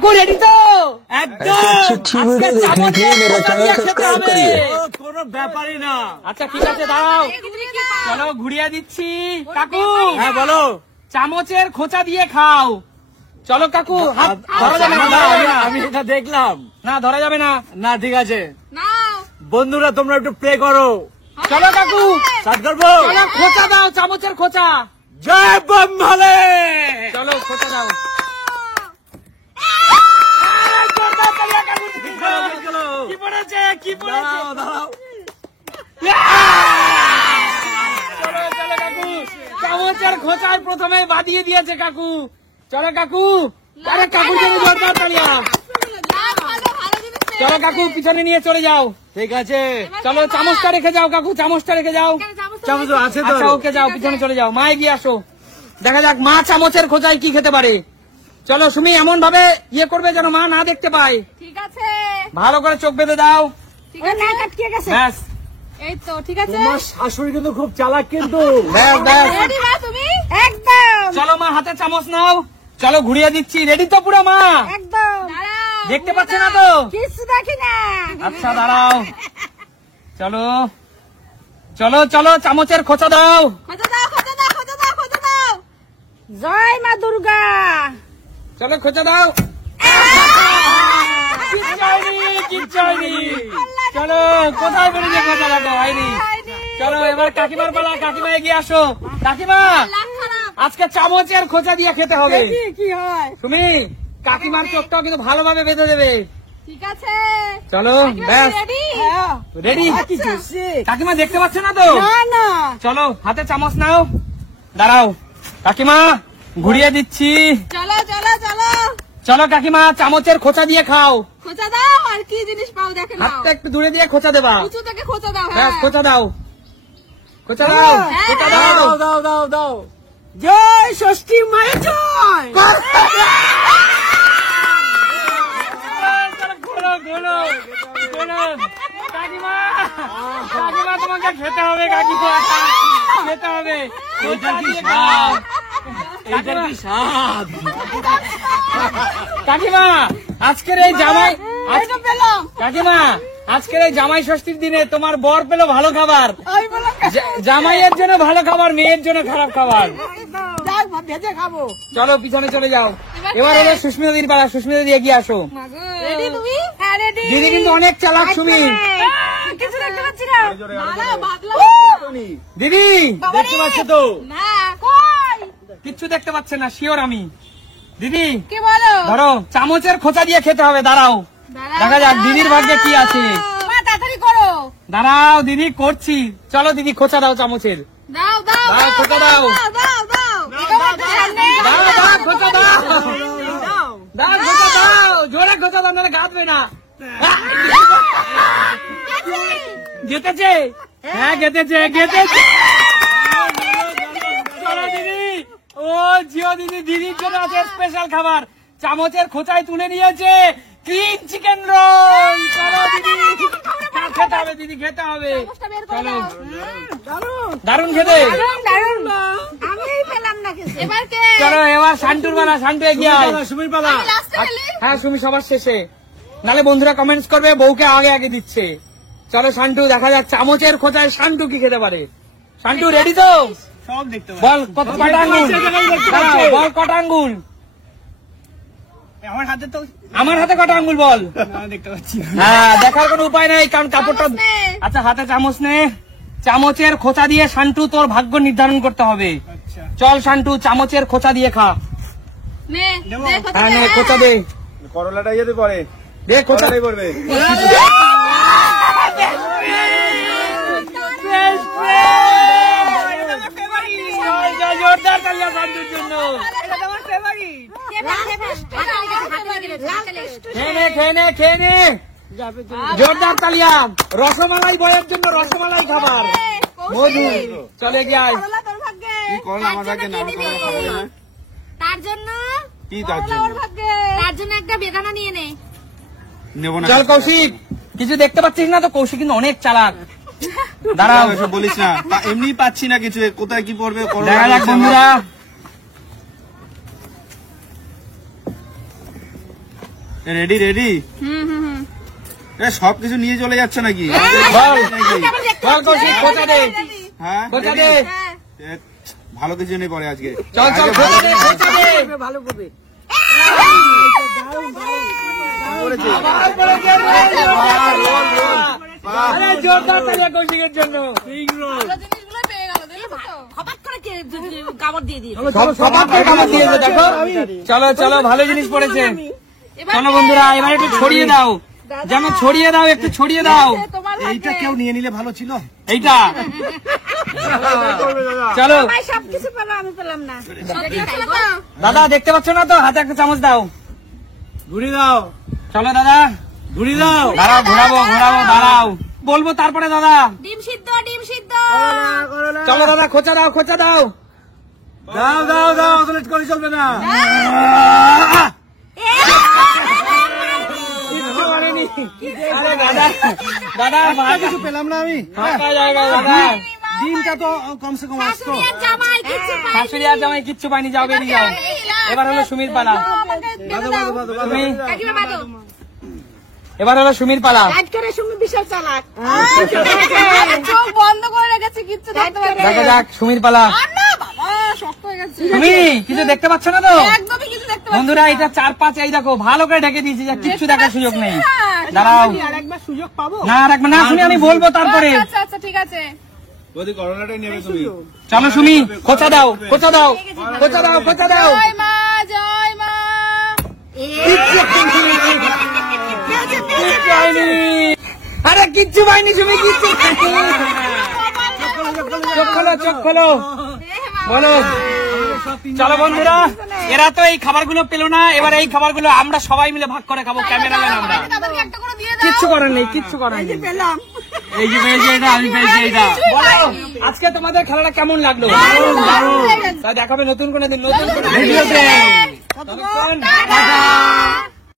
কাকু রেডি তো? একদম কোনো ব্যাপারই না। আচ্ছা ঠিক আছে দাঁড়াও, চলো ঘুরিয়ে দিচ্ছি। কাকু হ্যাঁ বলো। চামচের খোঁচা দিয়ে খাও। চলো কাকু, ধরা যাবে না। আমি এটা দেখলাম না, ধরা যাবে না। না ঠিক আছে বন্ধুরা, তোমরা একটু প্লে করো। চলো কাকু স্টার্ট করবো। চলো খোঁচা দাও, চামচের খোঁচা। জয় বম্বালে। চলো খোঁচা দাও। কি পড়েছে কি পড়েছে? চলো চলো কাকু, চামচের খোঁচার প্রথমে বাদিয়ে দিয়েছে কাকু। চলো কাকু, আরে কাকুর জন্য জোরদার তালিয়া। চলো কাকু পিছনে নিয়ে চলে যাও। ঠিক আছে চলো, চামচটা রেখে যাও কাকু, চামচটা রেখে যাও। চামচ আছে তো? আচ্ছা ওকে যাও, পিছনে চলে যাও। মা এগিয়ে আসো, দেখা যাক মা চামচের খোঁচায় কি খেতে পারে। চলো সুমি, এমন ভাবে ইয়ে করবে যেন মা না দেখতে পায়। ঠিক আছে, ভালো করে চোখ বেঁধে দাও। ঠিক আছে, আটকে গেছে। ব্যাস এই তো ঠিক আছে। তোমার শাশুড়ি কিন্তু খুব চালাক কিন্তু। ব্যাস ব্যাস, রেডি মা তুমি? একদম। চলো মা হাতে চামচ নাও। চলো ঘুরিয়ে দিচ্ছি। রেডি তো পুরো মা? একদম। দেখতে পাচ্ছে না তো? কিছু দেখি না। আচ্ছা দাঁড়াও। চলো চলো চলো, চামচের খোঁচা দাও। খোঁজা দাও, খোঁজা দাও, খোঁজা দাও, খোঁজা দাও। জয় মা দুর্গা। চলো খোঁচা দাও। চলো কোথায় বেরিয়ে খোঁচা দাও? হয়নি। চলো এবার কাকিমার পালা। কাকিমা এগিয়ে আসো। কাকিমা আজকে চামচের খোঁচা দিয়ে খেতে হবে। কি হয় তুমি কাকিমার চোখটাও কিন্তু ভালোভাবে বেঁধে দেবে। ঠিক আছে চলো ব্যাস রেডি। রেডি। কাকিমা দেখতে পাচ্ছে না তো? না চলো হাতে চামচ নাও। দাঁড়াও কাকিমা, ঘুরিয়ে দিচ্ছি। চলো চলো চলো। চলো কাকিমা, চামচের খোঁচা দিয়ে খাও। খোঁজা দাও, আর কি জিনিস পাও দেখে নাও। হাতটা একটু দূরে দিয়ে খোঁচা দেবা। উঁচু থেকে খোঁজা দাও। ব্যাস হ্যাঁ খোঁচা দাও, খোঁচা দাও, খোঁচা দাও। দাও দাও দাও। জয় ষষ্ঠী মায়ের জয়। কাকিমা কাকিমা তোমাকে খেতে হবে। কাকিমা খেতে হবে। কাকিমা আজকের এই জামাই, কাকিমা আজকের এই জামাই ষষ্ঠীর দিনে তোমার বর পেলো ভালো খাবার। জামাইয়ের জন্য ভালো খাবার, মেয়ের জন্য খারাপ খাবার। ভেজে খাবো। চলো পিছনে চলে যাও। এবার হলো সুস্মিতা দিদির পালা। সুস্মিতা দিদি এগিয়ে আসো। রেডি তুমি? হ্যাঁ রেডি। দিদি কিন্তু অনেক চালাক সুমি। কিছু দেখতে পাচ্ছি না। দিদি দেখতে পাচ্ছ তো? না কই কিচ্ছু দেখতে পাচ্ছে না, শিওর আমি। দিদি কি বলো? ধরো চামচের খোঁচা দিয়ে খেতে হবে। দাঁড়াও দেখা যাক দিদির ভাগ্যে কি আছে। মা তাড়াতাড়ি করো। দাঁড়াও দিদি করছি। চলো দিদি খোঁচা দাও চামচের। দাও দাও দাও, খোঁচা দাও। দাও দাও। দাও দাও খোঁচা দাও। দাও খোঁচা দাও, জোরে খোঁচা দাও, নাহলে গাঁথবে না। গেতেছে? হ্যাঁ গেতেছে গেতেছে। চলো দিদি, ও জিও দিদি, দিদির জন্য আছে স্পেশাল খাবার। চামচের খোঁচায় তুলে নিয়েছে ক্লিন চিকেন রোল। চলো দিদি খেতে হবে, দিদি খেতে হবে। চলো দারুণ খেতে। আমি পেলাম না কিছু। এবার কে? চলো এবার শান্টুর পালা। শান্টু এগিয়ে আয়। সুমির পালা। হ্যাঁ সুমি সবার শেষে, নালে বন্ধুরা কমেন্টস করবে বউকে আগে আগে দিচ্ছে। চলো শান্টু, দেখা যাক চামচের খোঁচায় শান্টু কি খেতে পারে। শান্টু রেডি তো? সব দেখতে বল কটা আঙ্গুল? বল কটা আঙ্গুল? আমার হাতে তো আমার হাতে কটা আঙ্গুল বল? দেখতে পাচ্ছি। হ্যাঁ দেখার কোনো উপায় নাই, কারণ কাপড়টা। আচ্ছা হাতে চামচ নে। চামচের খোঁচা দিয়ে শান্টু তোর ভাগ্য নির্ধারণ করতে হবে। চল শান্টু চামচের খোঁচা দিয়ে খা। নে হ্যাঁ নে খোঁচা দে। করলাটা যেতে পরে দে খোঁচাই পড়বে। জোরদার তালিয়া শান্তুর জন্য। খেয়ে নে খেয়ে নে। জোরদার তালিয়া। রসমালাই বয়ের জন্য রসমালাই খাবার। মধু চলে গিয়ে তার জন্য কি তার জন্য? তার জন্য একটা বেদানা নিয়ে নে। নেব না। চল কৌশিক, কিছু দেখতে পাচ্ছিস না তো? কৌশিক কিন্তু অনেক চালাক। দাঁড়াও বলিস না, এমনি পাচ্ছি না কিছু, কোথায় কি পড়বে দেখা যাক বন্ধুরা। রেডি রেডি সবকিছু নিয়ে চলে যাচ্ছে নাকি? বল কৌশিক, খোঁচা দে, হ্যাঁ খোঁচা দে। ভালো কিছু নেই পরে আজকে। চল চল, খোঁচা দে, খোঁচা দে। ভালো করবে আবার পড়েছে রে। আরে জোরদার তালি কৌশিকের জন্য। জিনিসগুলো পেয়ে গেল, দেখো তো? হঠাৎ করে কে কামড় দিয়ে দিয়েছে। সবাইকে কামড় দিয়েছে, দেখো। চলো চলো, ভালো জিনিস পড়েছে। চলো বন্ধুরা, এবার একটু ছড়িয়ে দাও, যেন ছড়িয়ে দাও, একটু ছড়িয়ে দাও। তোমার এইটা কেউ নিয়ে নিলে ভালো ছিল। এইটা চলো ভাই সবকিছু পেলাম, আমি পেলাম না। দাদা, দেখতে পাচ্ছ না তো? হাতে একটা চামচ দাও, ঘুরি দাও, চলো দাদা, ঘুরি দাও। দাঁড়াও, ঘোরাবো ঘোরাবো, দাঁড়াও, বলবো তারপরে দাদা। ডিম সিদ্ধ, ডিম সিদ্ধ। চলো দাদা, খোঁচা দাও, খোঁচা দাও। দাও দাও দাও, অত লেট করে চলবে না। কিচ্ছু করেনি। আরে দাদা, দাদা কিছু পেলাম না আমি। ফাঁকা জায়গা দাদা। দিনটা তো কমসে কম আসতো। শাশুড়ি আর জামাই কিচ্ছু পাইনি। শাশুড়ি আর জামাই কিচ্ছু পাইনি, যাও বেরিয়ে যাও। এবার হলো সুমির পালা। তুমি কাকিমা বাদো। এবার হলো সুমির পালা। রাত করে সুমি বিশাল চালাক। চোখ বন্ধ করে রেখেছে, কিচ্ছু দেখতে পাচ্ছে দেখা যাক সুমির পালা। না। বাবা শক্ত হয়ে গেছে। তুমি কিছু দেখতে পাচ্ছ না তো? একদমই কিছু দেখতে পাচ্ছি বন্ধুরা, এটা 4-5, এই দেখো ভালো করে ঢেকে দিয়েছি, যে কিচ্ছু দেখার সুযোগ নেই। দাঁড়াও, আর একবার সুযোগ পাবো না আর একবার না, শুনি আমি বলবো তারপরে। আচ্ছা আচ্ছা ঠিক আছে। বৌদি করোনাটাই নেবে তুমি। চলো সুমি, খোঁচা দাও, খোঁচা দাও, খোঁচা দাও, খোঁচা দাও। জয় মা, জয় মা। কিচ্ছু হয়নি। আরে কিচ্ছু পাইনি সুমি, কিচ্ছু পাইনি। চোখ খোলো, চোখ খোলো, বলো। চলো বন্ধুরা, এরা তো এই খাবারগুলো পেলো না, এবার এই খাবারগুলো আমরা সবাই মিলে ভাগ করে খাবো, ক্যামেরাম্যান আমরা। তাদেরকে একটা করে দিয়ে দাও। কিচ্ছু করার নেই, কিচ্ছু করার নেই। পেলাম এই যে পেয়েছি এটা, আমি পেয়েছি এইটা। বলো, আজকে তোমাদের খেলাটা কেমন লাগলো? তাই দেখাবে নতুন কোনো দিন, নতুন কোনো ভিডিওতে। ততক্ষণ টাটা।